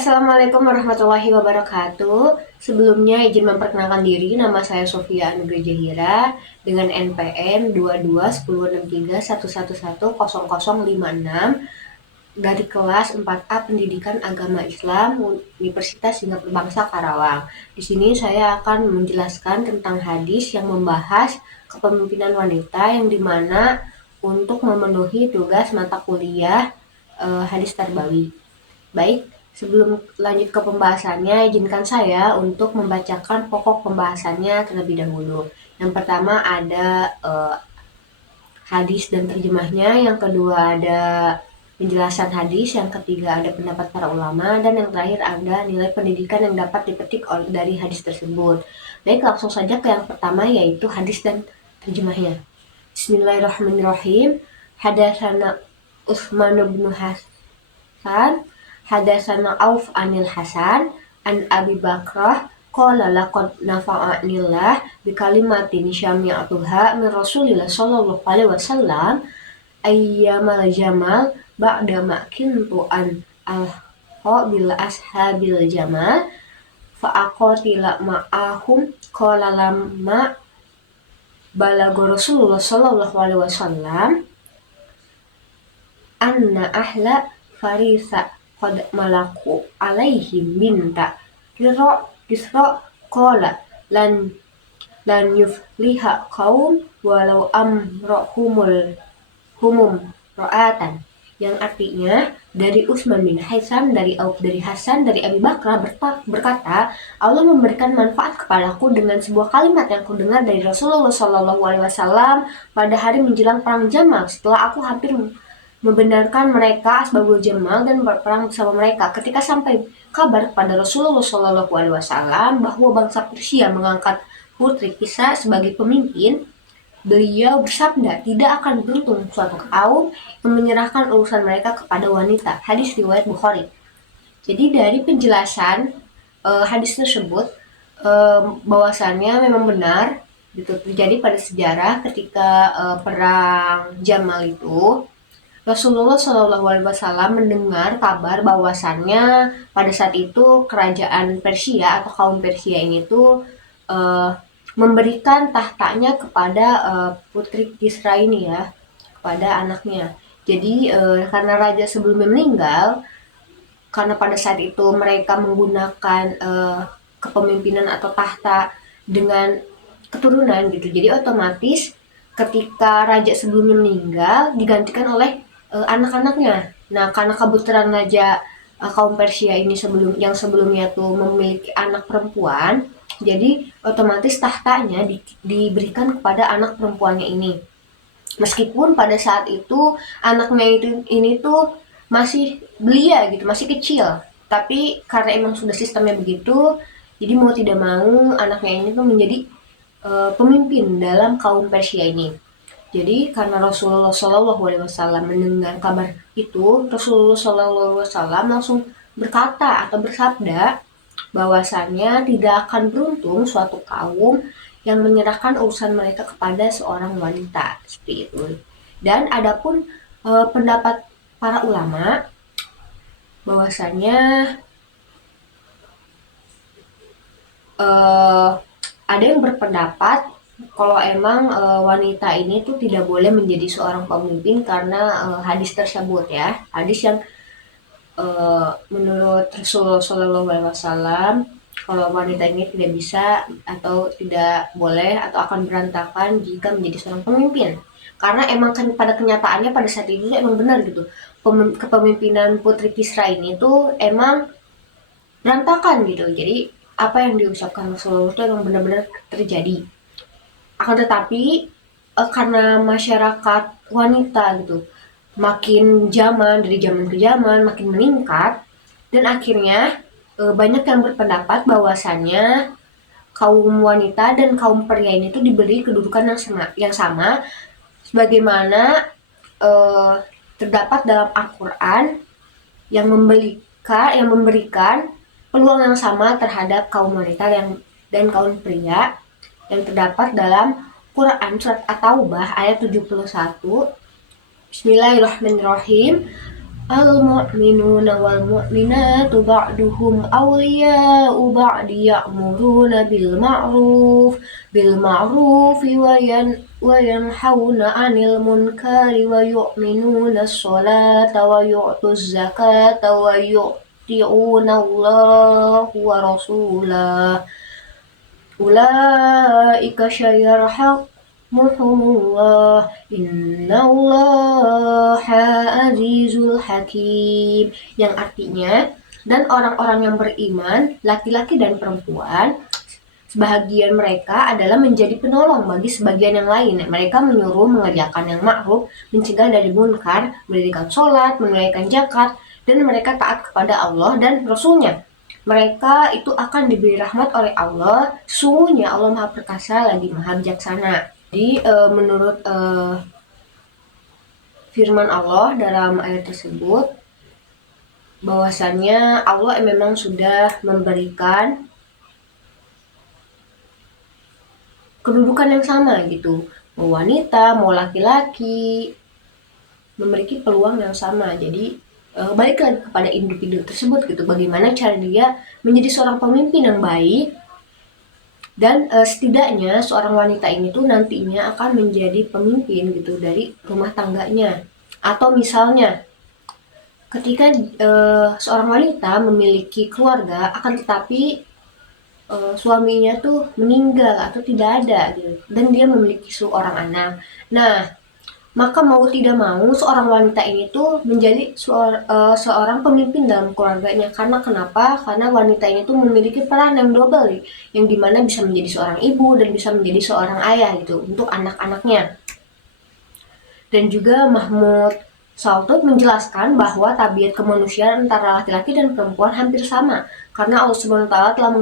Assalamualaikum warahmatullahi wabarakatuh. Sebelumnya izin memperkenalkan diri, nama saya Sofia Anugrah Jahira dengan NPM 22106311100056 dari kelas 4A Pendidikan Agama Islam Universitas Singapura Bangsa Karawang. Di sini saya akan menjelaskan tentang hadis yang membahas kepemimpinan wanita yang dimana untuk memenuhi tugas mata kuliah hadis tarbawi. Baik, sebelum lanjut ke pembahasannya, izinkan saya untuk membacakan pokok pembahasannya terlebih dahulu. Yang pertama ada hadis dan terjemahnya, yang kedua ada penjelasan hadis, yang ketiga ada pendapat para ulama, dan yang terakhir ada nilai pendidikan yang dapat dipetik dari hadis tersebut. Baik, langsung saja ke yang pertama, yaitu hadis dan terjemahnya. Bismillahirrahmanirrahim. Hadatsana Utsman bin Hasan Hadatsana Auf anil Hasan an Abi Bakrah qala laqad nafa'anillah bi kalimatin syami'atuha min Rasulillah sallallahu alaihi wasallam ayyamal jamal ba'da ma kintu an bil ashabil jamal fa aqatila ma'ahum qala lamma balagha Rasulullah sallallahu alaihi wasallam anna ahla farisa qad malaku alaihim minta kisra qala lan yufliha kaum walau humum ro'atan, yang artinya dari Utsman bin Hasan, dari Hasan, dari Abi Bakar berkata, Allah memberikan manfaat kepadaku dengan sebuah kalimat yang kudengar dari Rasulullah Shallallahu Alaihi Wasallam pada hari menjelang perang Jamal, setelah aku hampir membenarkan mereka Asbabul Jamal dan berperang bersama mereka. Ketika sampai kabar kepada Rasulullah Shallallahu Alaihi Wasallam bahwa bangsa Persia mengangkat Putri Kisra sebagai pemimpin, beliau bersabda, tidak akan beruntung suatu kaum yang menyerahkan urusan mereka kepada wanita. Hadis riwayat Bukhari. Jadi dari penjelasan hadis tersebut, bahwasannya memang benar itu terjadi pada sejarah ketika perang Jamal itu. Rasulullah Shallallahu Alaihi Wasallam mendengar kabar bahwasannya pada saat itu kerajaan Persia atau kaum Persia ini tuh memberikan tahtanya kepada Putri Kisra ini ya, kepada anaknya. Jadi karena raja sebelumnya meninggal, karena pada saat itu mereka menggunakan kepemimpinan atau tahta dengan keturunan gitu. Jadi otomatis ketika raja sebelumnya meninggal digantikan oleh anak-anaknya. Nah, karena kebetulan raja kaum Persia ini yang sebelumnya tuh memiliki anak perempuan, jadi otomatis tahtanya diberikan kepada anak perempuannya ini. Meskipun pada saat itu anaknya ini tuh masih belia gitu, masih kecil. Tapi karena emang sudah sistemnya begitu, jadi mau tidak mau anaknya ini tuh menjadi pemimpin dalam kaum Persia ini. Jadi karena Rasulullah Shallallahu Alaihi Wasallam mendengar kabar itu, Rasulullah Shallallahu Alaihi Wasallam langsung berkata atau bersabda bahwasannya tidak akan beruntung suatu kaum yang menyerahkan urusan mereka kepada seorang wanita, seperti itu. Dan adapun pendapat para ulama bahwasannya ada yang berpendapat kalau emang wanita ini tuh tidak boleh menjadi seorang pemimpin karena hadis tersebut ya, hadis yang menurut Rasulullah Shallallahu Alaihi Wasallam kalau wanita ini tidak bisa atau tidak boleh atau akan berantakan jika menjadi seorang pemimpin, karena emang kan pada kenyataannya pada saat itu emang benar gitu, kepemimpinan Putri Kisra ini tuh emang berantakan gitu. Jadi apa yang diucapkan Rasulullah itu emang benar-benar terjadi. Akan tetapi karena masyarakat wanita gitu makin dari zaman ke zaman makin meningkat, dan akhirnya banyak yang berpendapat bahwasannya kaum wanita dan kaum pria ini tuh diberi kedudukan yang sama sebagaimana terdapat dalam Al-Qur'an yang memberikan peluang yang sama terhadap kaum wanita dan kaum pria yang terdapat dalam Quran surat At-Taubah ayat 71. Bismillahirrahmanirrahim. Al-mu'minuna wal mu'minatu ba'duhum awliya'u ba'di ya'muruna bil ma'rufi wa yanhauna 'anil munkari wa yu'minuna as-salata wa yu'tuz zakata wa yu'ti'una Allah wa rasulah. Ulaika syayarhamuhumullah innallaha azizul hakim, yang artinya, dan orang-orang yang beriman, laki-laki dan perempuan, sebahagian mereka adalah menjadi penolong bagi sebagian yang lain. Mereka menyuruh mengerjakan yang ma'ruf, mencegah dari munkar, mendirikan sholat, menunaikan zakat, dan mereka taat kepada Allah dan Rasulnya. Mereka itu akan diberi rahmat oleh Allah. Sesungguhnya Allah Maha Perkasa lagi Maha Bijaksana. Jadi menurut firman Allah dalam ayat tersebut, bahwasannya Allah memang sudah memberikan kedudukan yang sama gitu. Mau wanita, mau laki-laki, memiliki peluang yang sama. Jadi balik lagi kepada individu tersebut gitu, bagaimana cara dia menjadi seorang pemimpin yang baik, dan setidaknya seorang wanita ini tuh nantinya akan menjadi pemimpin gitu dari rumah tangganya. Atau misalnya ketika seorang wanita memiliki keluarga, akan tetapi suaminya tuh meninggal atau tidak ada gitu, dan dia memiliki seorang anak. Nah, maka mau tidak mau seorang wanita ini tuh menjadi seorang pemimpin dalam keluarganya. Karena kenapa? Karena wanita ini tuh memiliki peran yang double, yang dimana bisa menjadi seorang ibu dan bisa menjadi seorang ayah gitu untuk anak-anaknya. Dan juga Mahmud Saltut menjelaskan bahwa tabiat kemanusiaan antara laki-laki dan perempuan hampir sama, karena Allah SWT telah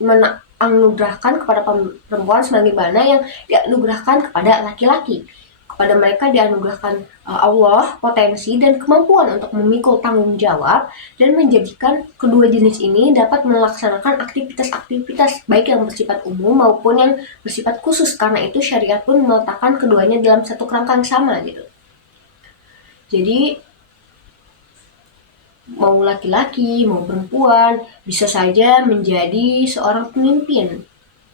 menganugerahkan kepada perempuan sebagaimana yang dianugerahkan kepada laki-laki. Kepada mereka dianugerahkan Allah potensi dan kemampuan untuk memikul tanggung jawab dan menjadikan kedua jenis ini dapat melaksanakan aktivitas-aktivitas baik yang bersifat umum maupun yang bersifat khusus. Karena itu syariat pun meletakkan keduanya dalam satu kerangka yang sama gitu. Jadi mau laki-laki mau perempuan bisa saja menjadi seorang pemimpin,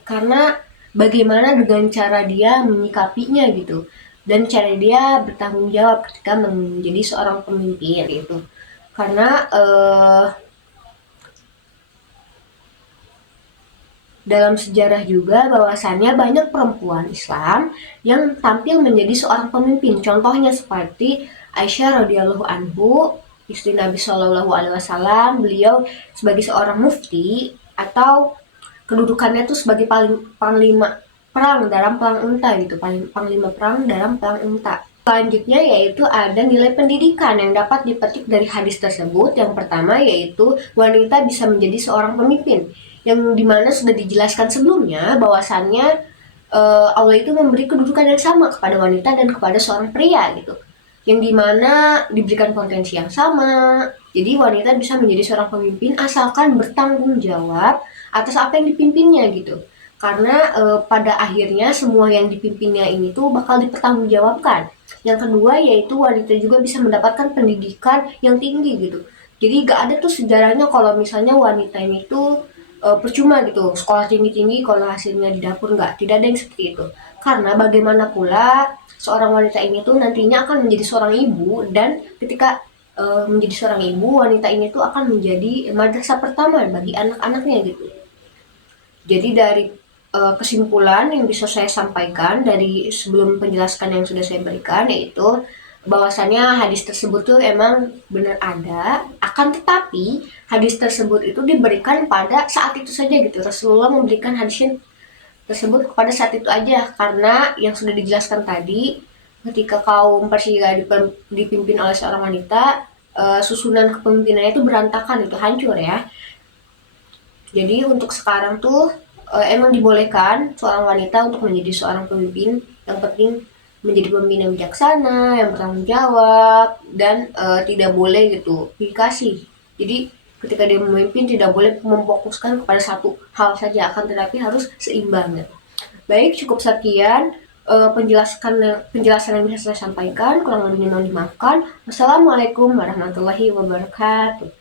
karena bagaimana dengan cara dia menyikapinya gitu, dan cara dia bertanggung jawab ketika menjadi seorang pemimpin itu. Karena dalam sejarah juga bahwasannya banyak perempuan Islam yang tampil menjadi seorang pemimpin. Contohnya seperti Aisyah radhiyallahu anhu, istri Nabi Shallallahu alaihi wasallam. Beliau sebagai seorang mufti atau kedudukannya tuh sebagai panglima perang dalam perang Unta gitu, panglima perang dalam perang Unta. Selanjutnya yaitu ada nilai pendidikan yang dapat dipetik dari hadis tersebut. Yang pertama yaitu wanita bisa menjadi seorang pemimpin, yang dimana sudah dijelaskan sebelumnya bahwasannya Allah itu memberi kedudukan yang sama kepada wanita dan kepada seorang pria gitu, yang dimana diberikan potensi yang sama. Jadi wanita bisa menjadi seorang pemimpin asalkan bertanggung jawab atas apa yang dipimpinnya gitu. Karena pada akhirnya semua yang dipimpinnya ini tuh bakal dipertanggungjawabkan. Yang kedua yaitu wanita juga bisa mendapatkan pendidikan yang tinggi gitu. Jadi gak ada tuh sejarahnya kalau misalnya wanita ini tuh percuma gitu sekolah tinggi-tinggi kalau hasilnya di dapur, tidak ada yang seperti itu. Karena bagaimana pula seorang wanita ini tuh nantinya akan menjadi seorang ibu, dan ketika menjadi seorang ibu, wanita ini tuh akan menjadi madrasah pertama bagi anak-anaknya gitu. Jadi dari kesimpulan yang bisa saya sampaikan dari sebelum penjelasan yang sudah saya berikan, yaitu bahwasanya hadis tersebut tuh emang benar ada, akan tetapi hadis tersebut itu diberikan pada saat itu saja gitu. Rasulullah memberikan hadis tersebut kepada saat itu aja, karena yang sudah dijelaskan tadi, ketika kaum Persia dipimpin oleh seorang wanita, susunan kepemimpinannya itu berantakan, itu hancur ya. Jadi untuk sekarang tuh emang dibolehkan seorang wanita untuk menjadi seorang pemimpin, yang penting menjadi pemimpin yang bijaksana, yang bertanggung jawab, dan tidak boleh gitu dikasih. Jadi ketika dia memimpin tidak boleh memfokuskan kepada satu hal saja, akan tetapi harus seimbang. Baik, cukup sekian penjelasan yang bisa saya sampaikan. Kurang lebihnya mohon dimaafkan. Wassalamualaikum warahmatullahi wabarakatuh.